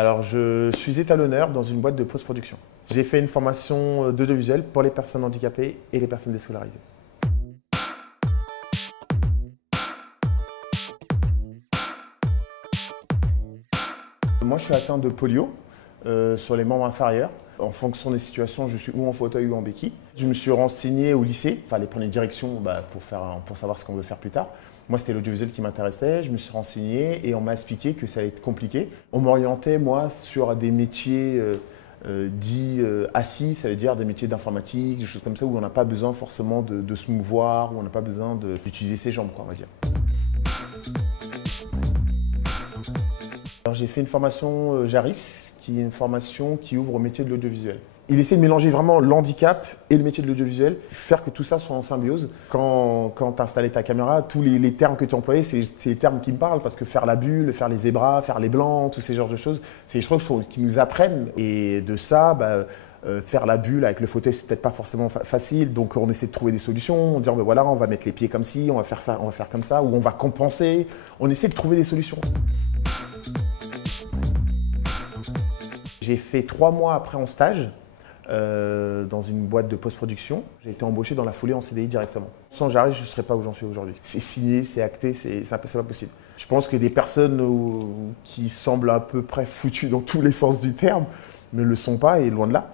Alors, je suis étalonneur dans une boîte de post-production. J'ai fait une formation d'audiovisuel pour les personnes handicapées et les personnes déscolarisées. Moi, je suis atteint de polio sur les membres inférieurs. En fonction des situations, je suis ou en fauteuil ou en béquille. Je me suis renseigné au lycée, enfin, les premières directions pour savoir ce qu'on veut faire plus tard. Moi, c'était l'audiovisuel qui m'intéressait. Je me suis renseigné et on m'a expliqué que ça allait être compliqué. On m'orientait, moi, sur des métiers dits assis, ça veut dire des métiers d'informatique, des choses comme ça, où on n'a pas besoin forcément de se mouvoir, où on n'a pas besoin d'utiliser ses jambes, quoi, on va dire. Alors, j'ai fait une formation JARIS, qui est une formation qui ouvre au métier de l'audiovisuel. Il essaie de mélanger vraiment l'handicap et le métier de l'audiovisuel, faire que tout ça soit en symbiose. Quand tu installais ta caméra, tous les termes que tu employais, c'est les termes qui me parlent, parce que faire la bulle, faire les zébras, faire les blancs, tous ces genres de choses, c'est des choses qui nous apprennent. Et de ça, faire la bulle avec le fauteuil, c'est peut-être pas forcément facile, donc on essaie de trouver des solutions, en disant voilà, on va mettre les pieds comme ci, on va faire ça, on va faire comme ça, ou on va compenser. On essaie de trouver des solutions. J'ai fait 3 mois après en stage dans une boîte de post-production. J'ai été embauché dans la foulée en CDI directement. Sans JARIS, je ne serais pas où j'en suis aujourd'hui. C'est signé, c'est acté, c'est pas possible. Je pense que des personnes qui semblent à peu près foutues dans tous les sens du terme ne le sont pas et loin de là.